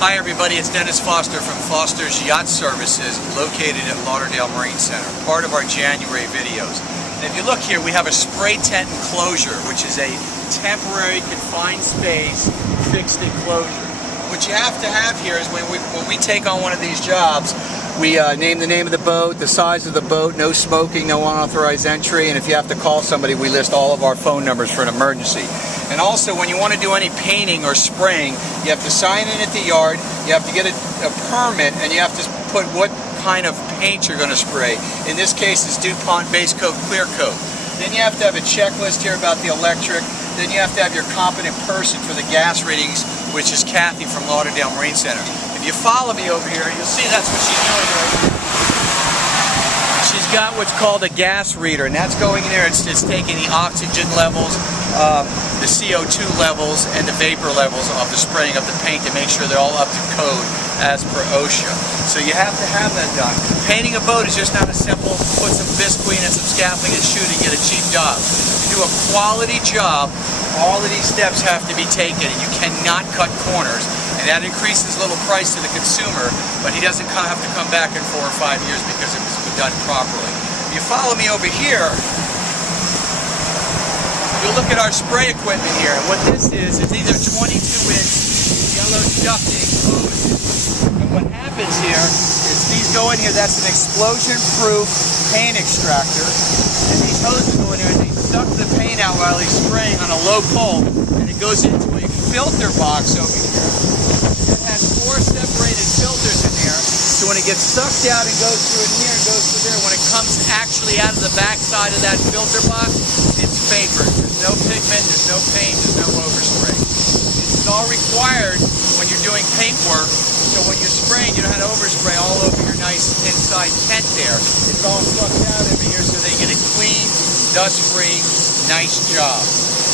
Hi everybody, it's Dennis Foster from Foster's Yacht Services located at Lauderdale Marine Center, part of our January videos. And if you look here, we have a spray tent enclosure, which is a temporary confined space fixed enclosure. What you have to have here is when we take on one of these jobs, we name the name of the boat, the size of the boat, no smoking, no unauthorized entry, and if you have to call somebody, we list all of our phone numbers for an emergency. And also, when you want to do any painting or spraying, you have to sign in at the yard, you have to get a permit, and you have to put what kind of paint you're going to spray. In this case, it's DuPont Base Coat Clear Coat. Then you have to have a checklist here about the electric. Then you have to have your competent person for the gas readings, which is Kathy from Lauderdale Marine Center. If you follow me over here, you'll see that's what she's doing right. She's got what's called a gas reader, and that's going in there. It's taking the oxygen levels, the CO2 levels, and the vapor levels of the spraying of the paint to make sure they're all up to code as per OSHA. So you have to have that done. Painting a boat is just not a simple put some bisqueen and some scaffolding and shoot and get a cheap job. To do a quality job, all of these steps have to be taken, and you cannot cut corners. And that increases a little price to the consumer, but he doesn't have to come back in 4 or 5 years because it was done properly. If you follow me over here, you'll look at our spray equipment here. And what this is either 22-inch yellow ducting hoses. And what happens here is these go in here, that's an explosion-proof paint extractor. And these hoses go in here and they suck the paint out while he's spraying on a low pull. And it goes into a filter box over here. It has 4 separated filters in there, so when it gets sucked out and goes through in here and goes through there, when it comes actually out of the back side of that filter box, it's vapor. There's no pigment, there's no paint, there's no overspray. It's all required when you're doing paint work, so when you're spraying, you don't have to overspray all over your nice inside tent there. It's all sucked out over here so they get a clean, dust-free, nice job.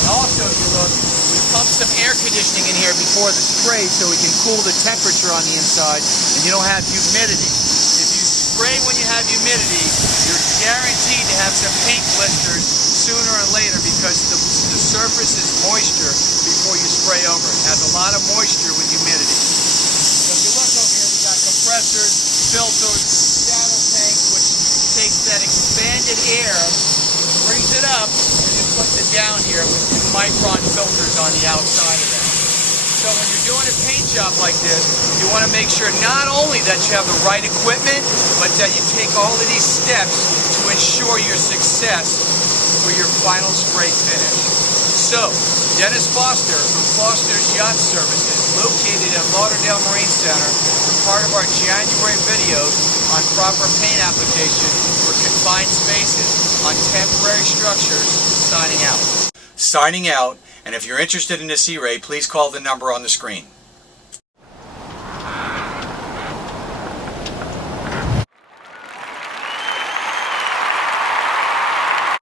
Also, if you look, we pump some air conditioning in here before the spray so we can cool the temperature on the inside and you don't have humidity. If you spray when you have humidity, you're guaranteed to have some paint blisters sooner or later because the surface is moisture before you spray over. It has a lot of moisture with humidity. So if you look over here, we've got compressors, filters, saddle tank, which takes that expanded air, brings it up, and it puts it down here with 2 micron filters on the outside of that. So when you're doing a paint job like this, you want to make sure not only that you have the right equipment, but that you take all of these steps to ensure your success for your final spray finish. So, Dennis Foster from Foster's Yacht Services, located at Lauderdale Marine Center, for part of our January videos on proper paint application for confined spaces on temporary structures, signing out. Signing out, and if you're interested in the C-Ray, please call the number on the screen.